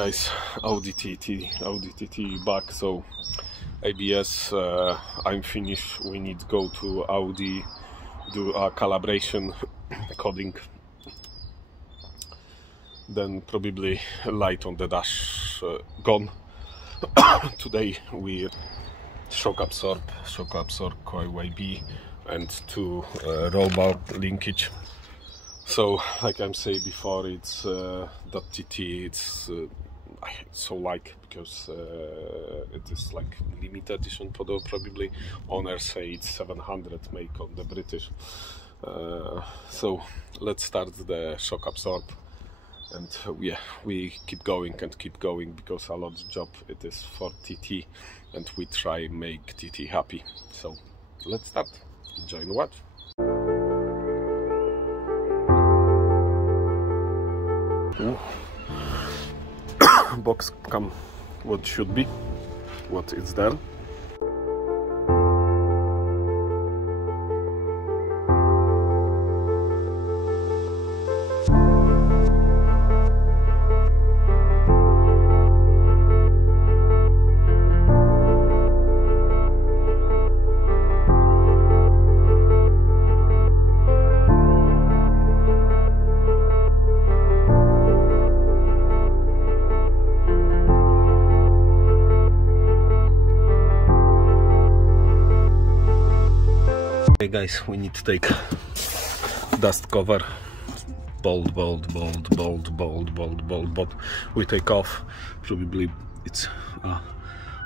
guys, Audi TT back. So ABS, I'm finished. We need to go to Audi, do a calibration coding, then probably light on the dash gone. Today we shock absorb coil YB and 2 roll bar linkage. So like I'm saying before, it's that TT, it's so like, because it is like limited edition probably. Owners say it's 700 make on the British. So let's start the shock absorb, and yeah, we keep going because a lot of job it is for TT, and we try make TT happy. So let's start. Enjoy and watch. Box come what should be, what is there. Okay guys, we need to take dust cover, bolt. We take off, probably it's a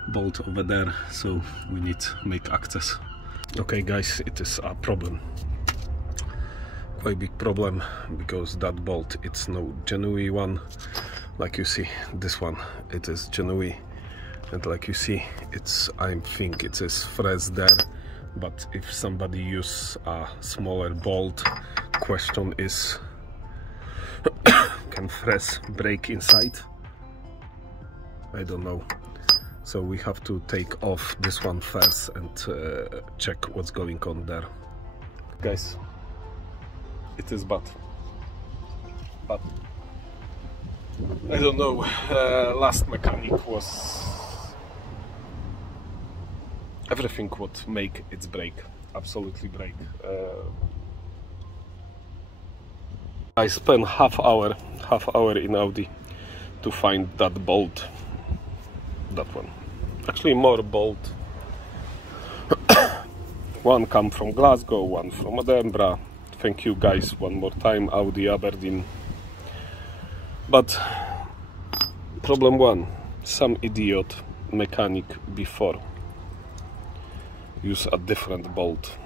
bolt over there, so we need to make access. Okay guys, it is a problem, quite big problem, because that bolt, it's no genuine one. Like you see, this one, it is genuine, and like you see, it's, I think it is fresh there. But if somebody use a smaller bolt, question is, can fresh break inside? I don't know. So we have to take off this one first and check what's going on there. Guys, it is bad. But I don't know, last mechanic was everything what make its break, absolutely break. I spent half hour in Audi to find that bolt, that one. Actually more bolt. One come from Glasgow, one from Edinburgh. Thank you guys one more time, Audi Aberdeen. But problem one, some idiot mechanic before use a different bolt.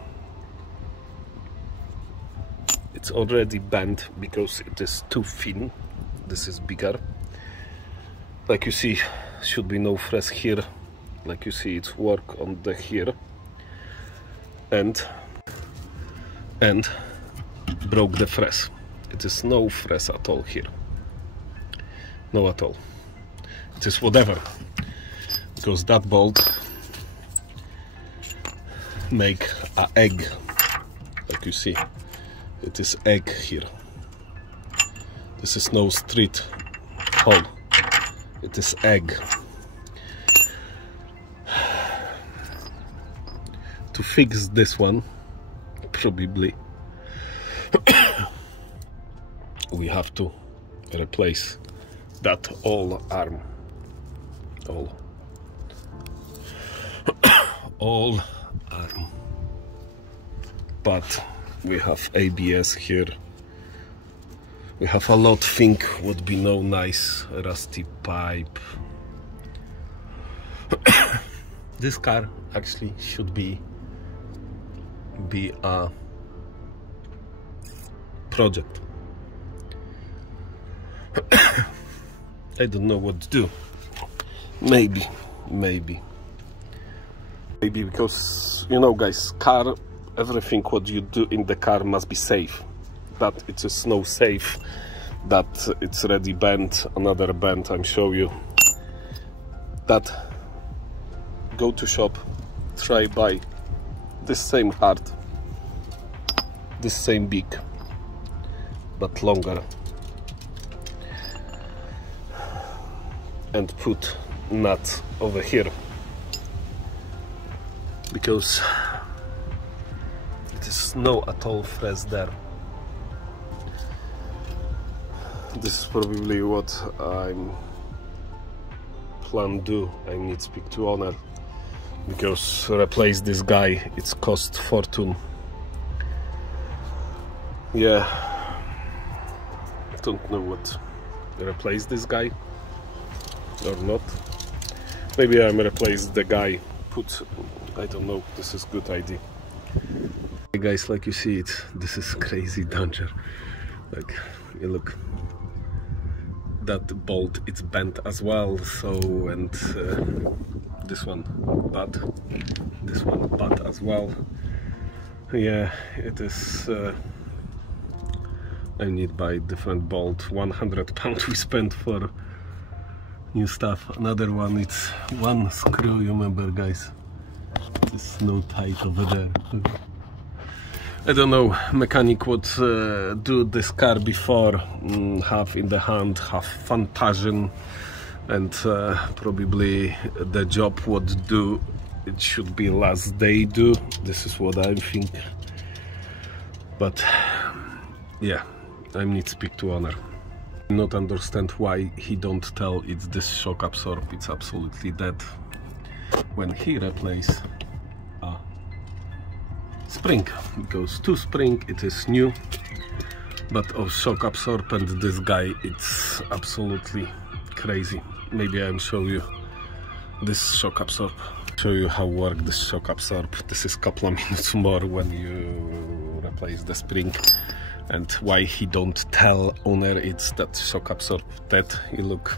It's already bent because it is too thin. This is bigger. Like you see, should be no fresh here. Like you see, it's work on the here, and broke the fresh. It is no fresh at all here. No at all. It is whatever, because that bolt make a egg. Like you see, it is egg here. This is no street hole, it is egg. To fix this one, probably we have to replace that all arm, all arm. But we have ABS here. We have a lot think would be no nice rusty pipe. This car actually should be a project. I don't know what to do. Maybe because, you know guys, car, everything what you do in the car must be safe. That it is no safe, that it's already bent, another bent, I'm show you. That go to shop, try buy this same hard, this same big, but longer. and put nut over here, because it is no at all fresh there. This is probably what I'm plan do. I need to speak to owner, because replace this guy, it's cost fortune. Yeah, don't know what replace this guy or not. Maybe I'm replace the guy, put, I don't know, this is good idea. Hey guys, like you see it, this is crazy danger. Like, you look, that bolt, it's bent as well, so, and this one bad, this one bad as well. Yeah, it is, I need buy different bolt. £100 we spent for new stuff. Another one, it's one screw, you remember guys, there's no tight over there. I don't know, mechanic would do this car before, have in the hand, have fantasy, and probably the job would do, it should be last day do. This is what I think. But yeah, I need to speak to owner. Not understand why he don't tell it's this shock absorb, it's absolutely dead. When he replace spring, because two spring it is new, but of shock absorb and this guy, it's absolutely crazy. Maybe I'll show you this shock absorb, show you how work this shock absorb. This is couple of minutes more when you replace the spring, and why he don't tell owner it's that shock absorb dead. You look,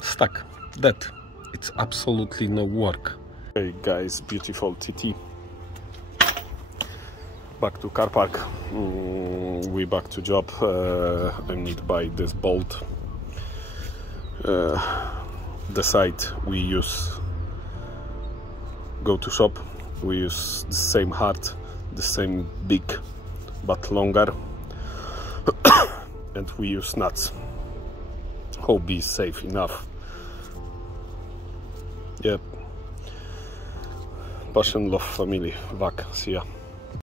stuck, dead. It's absolutely no work. Hey guys, beautiful TT. Back to car park. We back to job. I need to buy this bolt. The side we use, go to shop, we use the same heart, the same big but longer, and we use nuts. Hope be safe enough. Yeah. Passion, love, family. Vak. See ya.